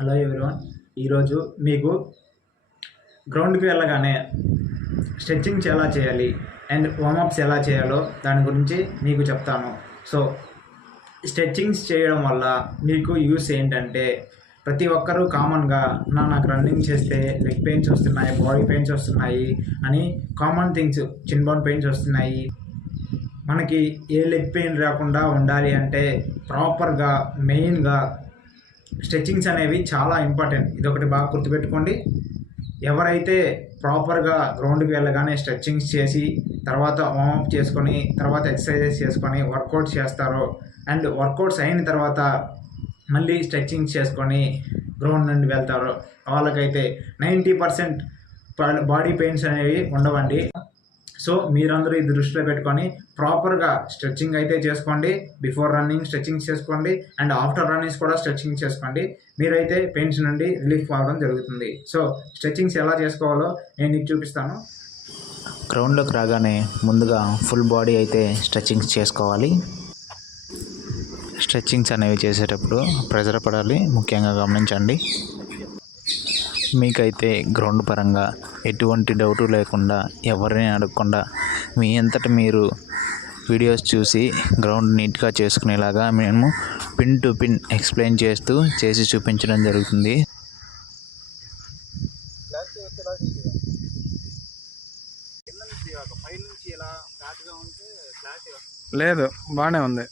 Hello everyone. ఈరోజు మీకు గ్రౌండ్కి వెళ్ళగానే స్ట్రెచ్చింగ్స్ ఎలా చేయాలి అండ్ వార్మప్స్ ఎలా చేయాలో దాని గురించి మీకు చెప్తాను. సో స్ట్రెచ్చింగ్స్ చేయడం వల్ల మీకు యూస్ ఏంటంటే, ప్రతి ఒక్కరూ కామన్గా నాకు రన్నింగ్ చేస్తే లెగ్ పెయిన్స్ వస్తున్నాయి, బాడీ పెయిన్స్ వస్తున్నాయి అని కామన్ థింగ్స్, చిన్ బోన్ పెయిన్స్ వస్తున్నాయి. మనకి ఏ లెగ్ పెయిన్ రాకుండా ఉండాలి అంటే ప్రాపర్గా మెయిన్గా స్ట్రెచ్చింగ్స్ అనేవి చాలా ఇంపార్టెంట్. ఇదొకటి బాగా గుర్తుపెట్టుకోండి. ఎవరైతే ప్రాపర్గా గ్రౌండ్కి వెళ్ళగానే స్ట్రెచ్చింగ్స్ చేసి తర్వాత వార్మప్ చేసుకొని తర్వాత ఎక్సర్సైజెస్ చేసుకొని వర్కౌట్స్ చేస్తారో అండ్ వర్కౌట్స్ అయిన తర్వాత మళ్ళీ స్ట్రెచ్చింగ్స్ చేసుకొని గ్రౌండ్ నుండి వెళ్తారో వాళ్ళకైతే 90% బాడీ పెయిన్స్ అనేవి ఉండవండి. సో మీరందరూ ఇది దృష్టిలో పెట్టుకొని ప్రాపర్గా స్ట్రెచ్చింగ్ అయితే చేసుకోండి. బిఫోర్ రన్నింగ్ స్ట్రెచ్చింగ్ చేసుకోండి అండ్ ఆఫ్టర్ రన్నింగ్స్ కూడా స్ట్రెచ్చింగ్ చేసుకోండి. మీరైతే పెయిన్స్ నుండి రిలీఫ్ అవ్వడం జరుగుతుంది. సో స్ట్రెచ్చింగ్స్ ఎలా చేసుకోవాలో నేను మీకు చూపిస్తాను. గ్రౌండ్లోకి రాగానే ముందుగా ఫుల్ బాడీ అయితే స్ట్రెచ్చింగ్స్ చేసుకోవాలి. స్ట్రెచ్చింగ్స్ అనేవి చేసేటప్పుడు ప్రెజర్ పడాలి, ముఖ్యంగా గమనించండి. మీకైతే గ్రౌండ్ పరంగా ఎటువంటి డౌటు లేకుండా ఎవరిని అడగకుండా మీ అంతట మీరు వీడియోస్ చూసి గ్రౌండ్ నీట్గా చేసుకునేలాగా మేము పిన్ టు పిన్ ఎక్స్ప్లెయిన్ చేస్తూ చేసి చూపించడం జరుగుతుంది. లేదు, బాగానే ఉంది.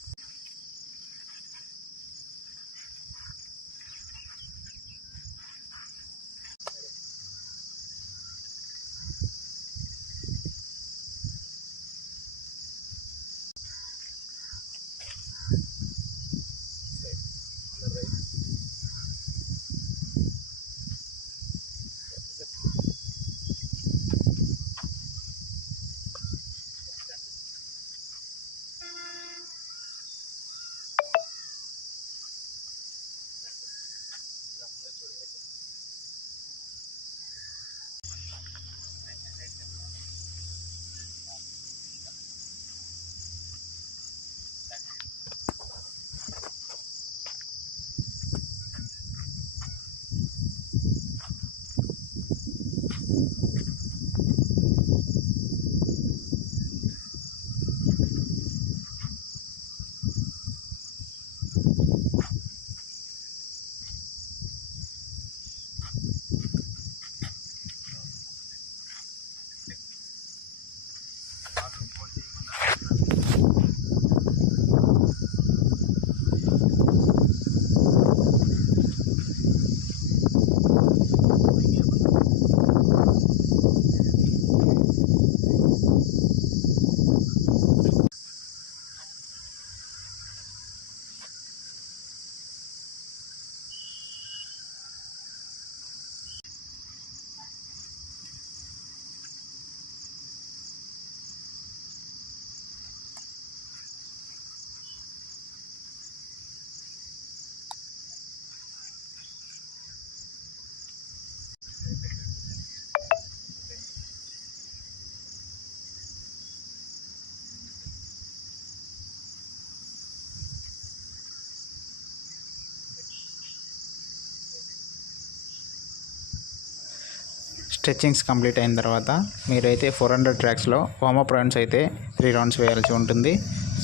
స్ట్రెచ్చింగ్స్ కంప్లీట్ అయిన తర్వాత మీరైతే 400 ట్రాక్స్లో వార్మప్ రౌండ్స్ అయితే 3 రౌండ్స్ వేయాల్సి ఉంటుంది.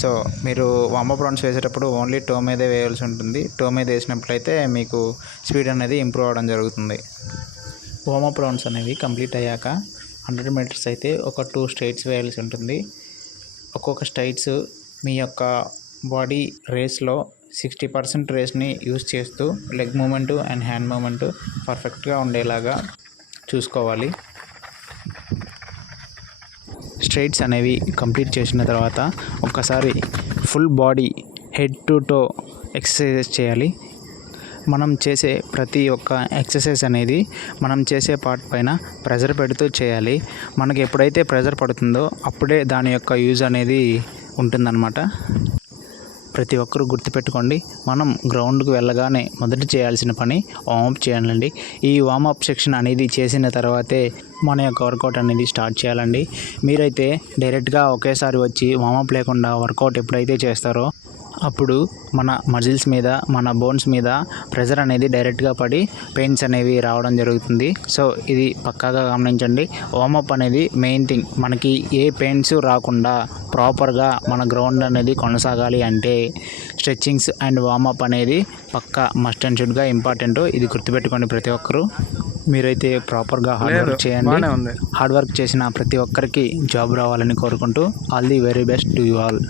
సో మీరు వార్మప్ రౌండ్స్ వేసేటప్పుడు ఓన్లీ టో మీదే వేయాల్సి ఉంటుంది. టో మీద వేసినట్లయితే మీకు స్పీడ్ అనేది ఇంప్రూవ్ అవ్వడం జరుగుతుంది. వార్మప్ రౌండ్స్ అనేవి కంప్లీట్ అయ్యాక 100 మీటర్స్ అయితే ఒక 2 స్ట్రైట్స్ వేయాల్సి ఉంటుంది. ఒక్కొక్క స్ట్రైట్స్ మీ యొక్క బాడీ రేస్లో 60% రేస్ని యూజ్ చేస్తూ leg movement and hand movement పర్ఫెక్ట్గా ఉండేలాగా చూసుకోవాలి. స్ట్రైట్స్ అనేవి కంప్లీట్ చేసిన తర్వాత ఒక్కసారి full body head to toe exercises చేయాలి. మనం చేసే ప్రతి ఒక్క ఎక్సర్సైజ్ అనేది మనం చేసే పార్ట్ పైన ప్రెజర్ పెడుతూ చేయాలి. మనకి ఎప్పుడైతే ప్రెజర్ పడుతుందో అప్పుడే దాని యొక్క యూజ్ అనేది ఉంటుందన్నమాట. ప్రతి ఒక్కరూ గుర్తుపెట్టుకోండి, మనం గ్రౌండ్కి వెళ్ళగానే మొదట చేయాల్సిన పని వార్మప్ చేయాలండి. ఈ వార్మప్ సెక్షన్ అనేది చేసిన తర్వాతే మన యొక్క వర్కౌట్ అనేది స్టార్ట్ చేయాలండి. మీరైతే డైరెక్ట్గా ఒకేసారి వచ్చి వార్మప్ లేకుండా వర్కౌట్ ఎప్పుడైతే చేస్తారో అప్పుడు మన మజిల్స్ మీద మన బోన్స్ మీద ప్రెషర్ అనేది డైరెక్ట్గా పడి పెయిన్స్ అనేవి రావడం జరుగుతుంది. సో ఇది పక్కాగా గమనించండి. వార్మప్ అనేది మెయిన్ థింగ్. మనకి ఏ పెయిన్స్ రాకుండా ప్రాపర్గా మన గ్రౌండ్ అనేది కొనసాగాలి అంటే స్ట్రెచ్చింగ్స్ అండ్ వార్మప్ అనేది పక్కా మస్ట్ అండ్ షుడ్గా ఇంపార్టెంట్. ఇది గుర్తుపెట్టుకోండి ప్రతి ఒక్కరూ. మీరైతే ప్రాపర్గా హార్డ్ లేదు వర్క్ చేయండి. బాగానే ఉంది. హార్డ్ వర్క్ చేసిన ప్రతి ఒక్కరికి జాబ్ రావాలని కోరుకుంటూ all the very best to you all.